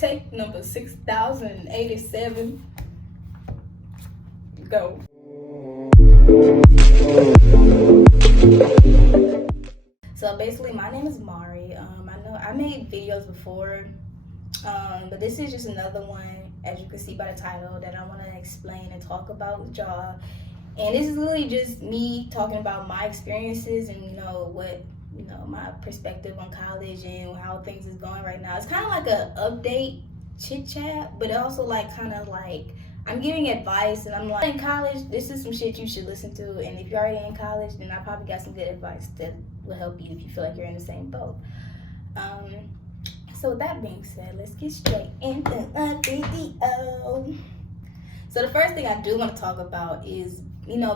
Take number 6087. Go. So basically, my name is Mari. I know I made videos before, but this is just another one, as you can see by the title, that I want to explain and talk about with y'all. And this is really just me talking about my experiences and my perspective on college and how things is going right now. It's kind of like a update chit chat, but also like kind of like I'm giving advice, and I'm like, in college, this is some shit you should listen to, and if you're already in college, then I probably got some good advice that will help you if you feel like you're in the same boat. So with that being said, let's get straight into the video. So the first thing I do want to talk about is,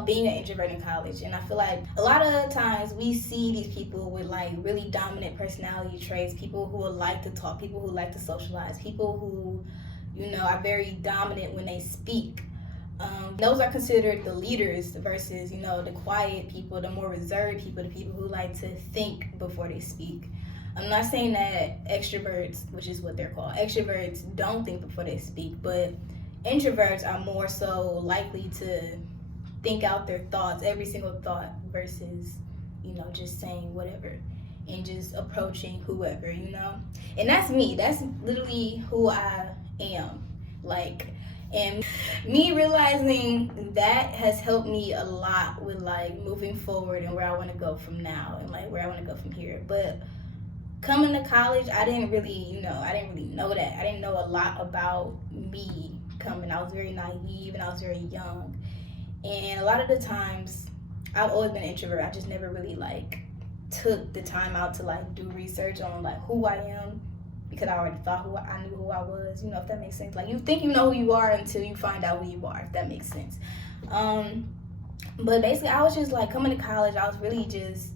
being an introvert in college. And I feel like a lot of times we see these people with like really dominant personality traits, people who would like to talk, people who like to socialize, people who, are very dominant when they speak. Those are considered the leaders versus, the quiet people, the more reserved people, the people who like to think before they speak. I'm not saying that extroverts, which is what they're called, extroverts don't think before they speak, but introverts are more so likely to think out their thoughts, every single thought, versus, just saying whatever and just approaching whoever, And that's me. That's literally who I am. And me realizing that has helped me a lot with like moving forward and where I want to go from now and like where I want to go from here. But coming to college, I didn't really know that. I didn't know a lot about me coming. I was very naive and I was very young. And a lot of the times, I've always been an introvert. I just never really like took the time out to like do research on like who I am, because I already thought I knew who I was, if that makes sense. Like, you think you know who you are until you find out who you are, if that makes sense. But basically, I was just like, coming to college, I was really just,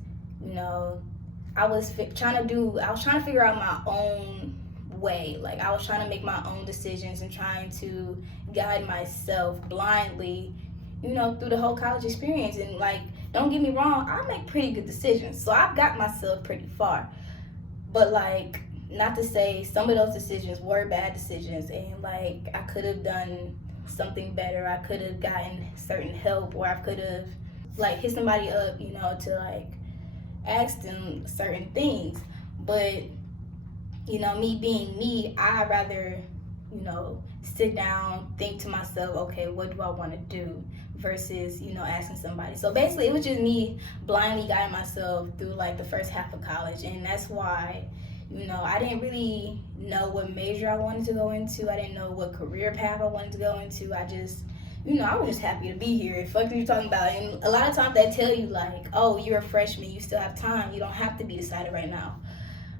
I was trying to figure out my own way. Like, I was trying to make my own decisions and trying to guide myself blindly, through the whole college experience. And like, don't get me wrong, I make pretty good decisions, so I've got myself pretty far. But like, not to say some of those decisions were bad decisions, and like I could have done something better. I could have gotten certain help, or I could have like hit somebody up, to like ask them certain things. But me being me, I'd rather sit down, think to myself, okay, what do I want to do, versus asking somebody. So basically, it was just me blindly guiding myself through like the first half of college. And that's why I didn't really know what major I wanted to go into. I didn't know what career path I wanted to go into. I just, I was just happy to be here. Fuck what you're talking about. And a lot of times they tell you like, oh, you're a freshman, you still have time. You don't have to be decided right now.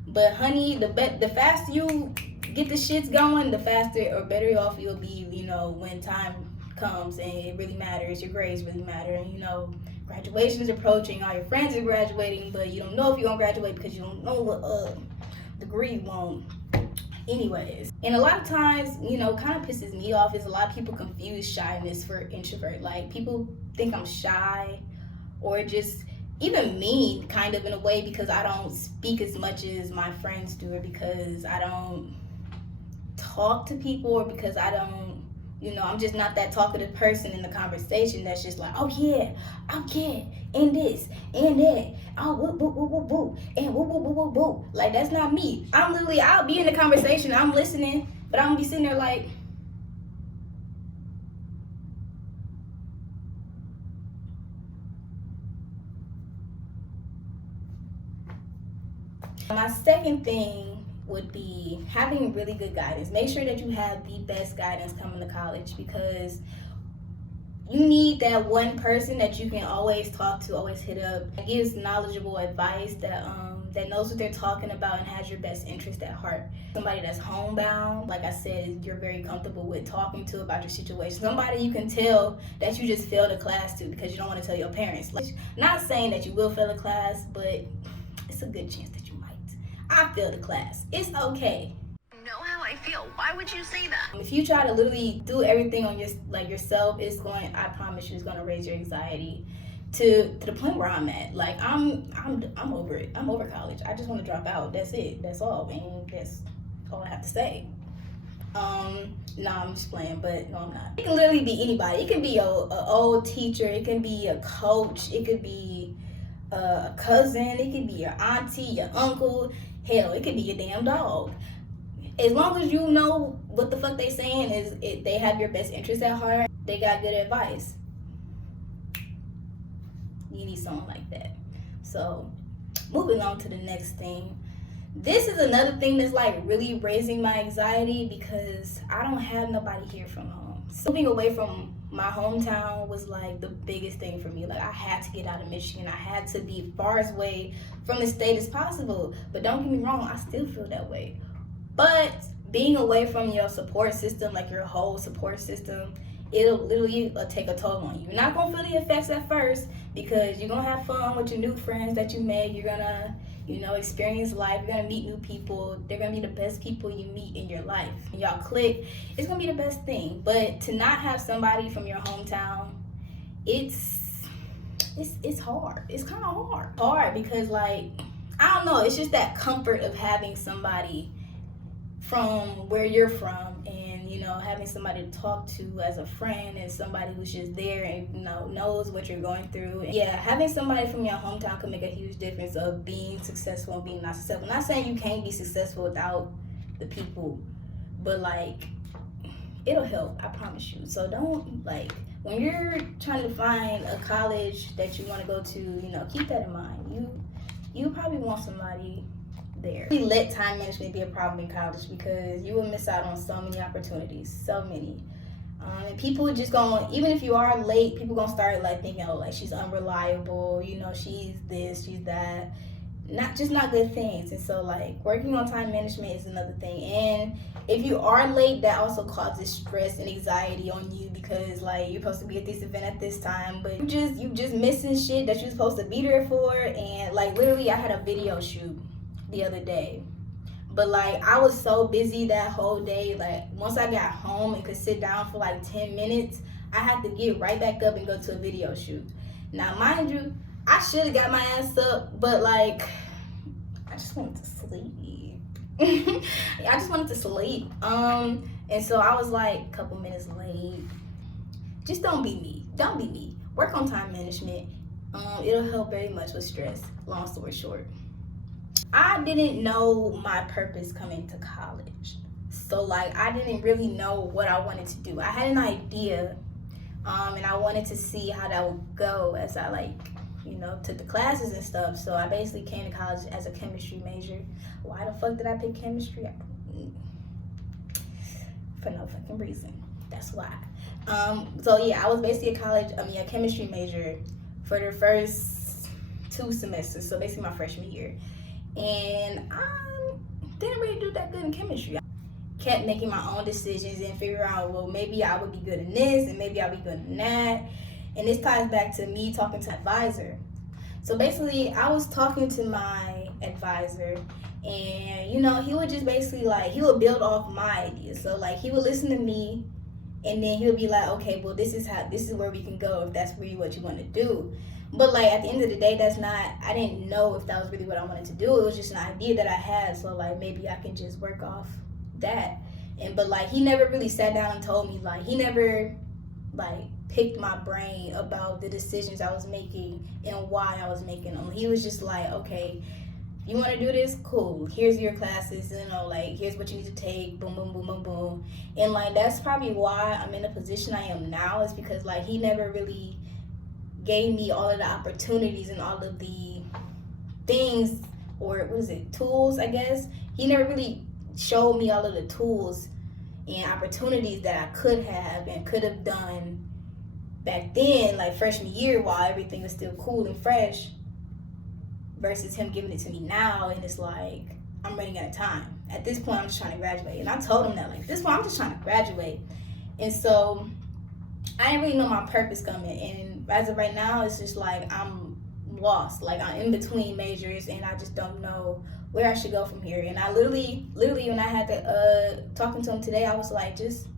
But honey, the faster you get the shits going, the faster or better off you'll be, when time comes and it really matters. Your grades really matter. And graduation is approaching. All your friends are graduating, but you don't know if you're gonna graduate because you don't know what degree you want. Anyways, and a lot of times, kind of pisses me off is a lot of people confuse shyness for introvert. Like, people think I'm shy, or just even mean, kind of, in a way, because I don't speak as much as my friends do, or because I don't talk to people, or because I don't, I'm just not that talkative person in the conversation that's just like, oh yeah, and this, and that, oh, woo, woo, woo, woo, woo, and woo, woo, woo, woo, woo. Like, that's not me. I'll be in the conversation, I'm listening, but I'm gonna be sitting there like, my second thing would be having really good guidance. Make sure that you have the best guidance coming to college, because you need that one person that you can always talk to, always hit up, that gives knowledgeable advice, that knows what they're talking about and has your best interest at heart. Somebody that's homebound, like I said, you're very comfortable with talking to about your situation. Somebody you can tell that you just failed a class to because you don't want to tell your parents. Like, not saying that you will fail a class, but it's a good chance that you might. I failed a class. It's okay. Know how I feel. Why would you say that? If you try to literally do everything on yourself, I promise you, it's gonna raise your anxiety to the point where I'm at. Like, I'm over it. I'm over college. I just want to drop out. That's it. That's all. And that's all I have to say. No, I'm just playing, but no, I'm not. It can literally be anybody. It can be a old teacher. It can be a coach. It could be a cousin. It could be your auntie, your uncle. Hell, it could be your damn dog. As long as you know what the fuck they saying is, they have your best interest at heart. They got good advice. You need someone like that. So, moving on to the next thing. This is another thing that's like really raising my anxiety because I don't have nobody here from home. So moving away from my hometown was like the biggest thing for me. Like I had to get out of Michigan. I had to be far away from the state as possible. But don't get me wrong, I still feel that way. But being away from your support system, like your whole support system, it'll literally take a toll on you. You're not gonna feel the effects at first because you're gonna have fun with your new friends that you made. You're gonna experience life. You're gonna meet new people. They're gonna be the best people you meet in your life. And y'all click. It's gonna be the best thing. But to not have somebody from your hometown, it's hard. It's kind of hard. Hard because like I don't know. It's just that comfort of having somebody from where you're from, and having somebody to talk to as a friend, and somebody who's just there and knows what you're going through. Yeah, having somebody from your hometown can make a huge difference of being successful and being not successful. I'm not saying you can't be successful without the people, but like it'll help, I promise you. So don't, like, when you're trying to find a college that you want to go to, keep that in mind. You probably want somebody there. We let time management be a problem in college because you will miss out on so many opportunities, so many. And people just gonna, even if you are late, people gonna start like thinking, oh, like she's unreliable, she's this, she's that. Not good things. And so like working on time management is another thing. And if you are late, that also causes stress and anxiety on you because like you're supposed to be at this event at this time, but you just missing shit that you're supposed to be there for. And like literally I had a video shoot the other day, but like I was so busy that whole day. Like once I got home and could sit down for like 10 minutes, I had to get right back up and go to a video shoot. Now mind you, I should have got my ass up, but like I just wanted to sleep. I just wanted to sleep. And so I was like a couple minutes late. Just don't be me. Work on time management. It'll help very much with stress. Long story short, I didn't know my purpose coming to college. So like I didn't really know what I wanted to do. I had an idea, and I wanted to see how that would go as I took the classes and stuff. So I basically came to college as a chemistry major. Why the fuck did I pick chemistry? For no fucking reason. That's why. So yeah, I was basically a chemistry major for the first 2 semesters. So basically my freshman year. And I didn't really do that good in chemistry. I kept making my own decisions and figure out, well, maybe I would be good in this and maybe I'll be good in that. And this ties back to me talking to an advisor. So basically, I was talking to my advisor, and he would just basically he would build off my ideas. So like he would listen to me, and then he would be like, okay, well this is where we can go if that's really what you want to do. But like at the end of the day, I didn't know if that was really what I wanted to do. It was just an idea that I had. So like maybe I can just work off that. But like he never really sat down and told me, he never picked my brain about the decisions I was making and why I was making them. He was just like, okay, you want to do this? Cool. Here's your classes, here's what you need to take, boom, boom, boom, boom, boom. And that's probably why I'm in the position I am now, is because he never really gave me all of the opportunities and all of the things, or tools, I guess. He never really showed me all of the tools and opportunities that I could have done back then, freshman year, while everything was still cool and fresh, versus him giving it to me now. And it's like, I'm running out of time. At this point, I'm just trying to graduate. And I told him that, this point, I'm just trying to graduate. And so I didn't really know my purpose coming. And as of right now, it's just I'm lost. I'm in between majors, and I just don't know where I should go from here. And I literally, when I had to talking to him today, I was like, just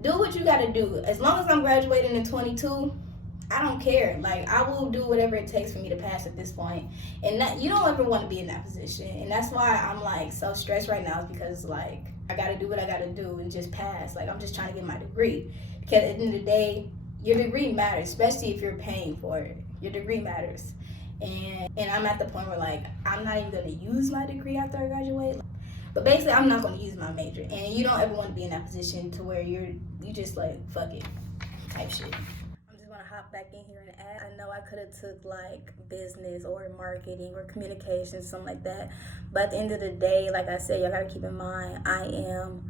do what you gotta do. As long as I'm graduating in 22, I don't care. I will do whatever it takes for me to pass at this point. And you don't ever want to be in that position. And that's why I'm so stressed right now, is because I I gotta do what I gotta do and just pass. Like, I'm just trying to get my degree. Because at the end of the day, your degree matters, especially if you're paying for it. Your degree matters. And I'm at the point where, like, I'm not even gonna use my degree after I graduate. But basically, I'm not gonna use my major. And you don't ever want to be in that position to where you just like, fuck it type shit. I'm just gonna hop back in here and add. I know I could have took like business or marketing or communications, something like that. But at the end of the day, like I said, y'all gotta keep in mind, I am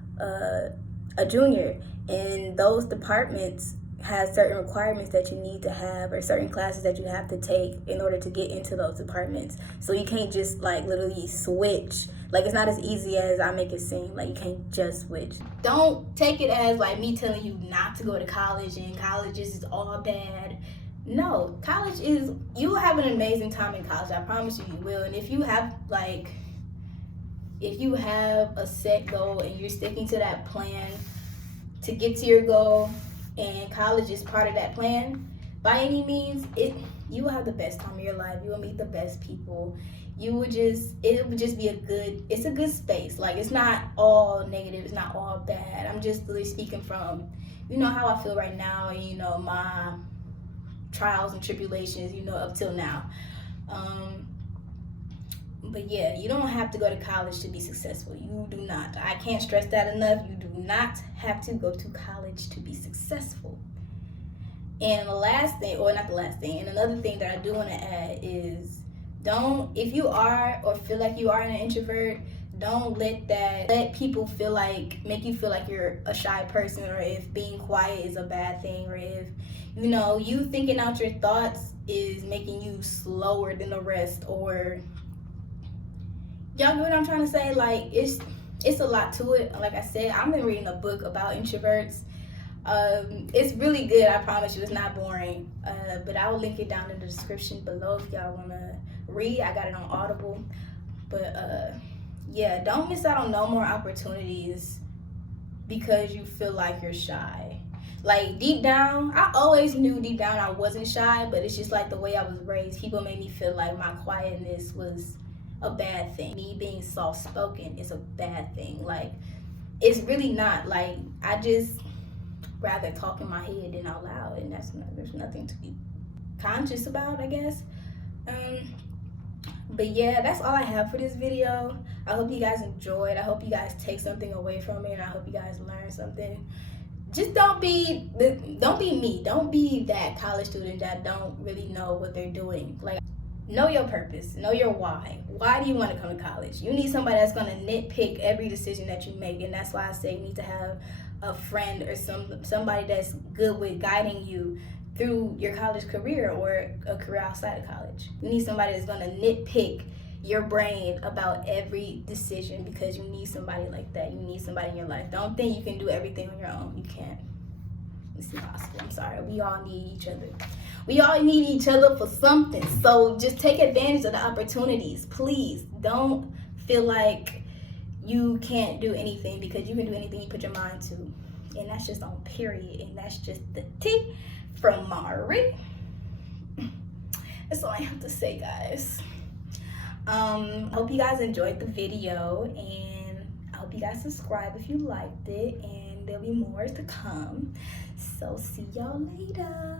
a junior, and those departments have certain requirements that you need to have, or certain classes that you have to take in order to get into those departments. So you can't just like literally switch. Like, it's not as easy as I make it seem. Like, you can't just switch. Don't take it as like me telling you not to go to college and college is all bad. No, college is, you will have an amazing time in college. I promise you, you will. And if you have a set goal and you're sticking to that plan to get to your goal, and college is part of that plan, by any means, you will have the best time of your life. You will meet the best people. It would just be it's a good space. Like, it's not all negative, it's not all bad. I'm just really speaking from, how I feel right now, and my trials and tribulations, up till now. But yeah, you don't have to go to college to be successful. You do not. I can't stress that enough. You do not have to go to college to be successful. And the last thing, or not the last thing, and another thing that I do want to add is, if you are or feel like you are an introvert, don't let people make you feel like you're a shy person, or if being quiet is a bad thing, or if you thinking out your thoughts is making you slower than the rest, or y'all know what I'm trying to say. Like, it's a lot to it. Like I said, I've been reading a book about introverts. It's really good, I promise you. It's not boring, but I will link it down in the description below if y'all want to read. I got it on Audible. But yeah, don't miss out on no more opportunities because you feel like you're shy. Like, deep down, I always knew deep down I wasn't shy, but it's just like the way I was raised. People made me feel like my quietness was a bad thing. Me being soft-spoken is a bad thing. Like, it's really not. Like, I just rather talk in my head than out loud, and there's nothing to be conscious about, I guess. But yeah, that's all I have for this video. I hope you guys enjoyed. I hope you guys take something away from it, and I hope you guys learn something. Just don't be me. Don't be that college student that don't really know what they're doing. Like, know your purpose. Know your why. Why do you want to come to college? You need somebody that's going to nitpick every decision that you make, and that's why I say you need to have a friend or somebody that's good with guiding you through your college career or a career outside of college. You need somebody that's going to nitpick your brain about every decision, because you need somebody like that. You need somebody in your life. Don't think you can do everything on your own. You can't. It's impossible. I'm sorry. We all need each other. We all need each other for something. So just take advantage of the opportunities. Please don't feel like you can't do anything, because you can do anything you put your mind to. And that's just on period. And that's just the tea from Mari. That's all I have to say, guys. Hope you guys enjoyed the video, and I hope you guys subscribe if you liked it, and there'll be more to come. So see y'all later.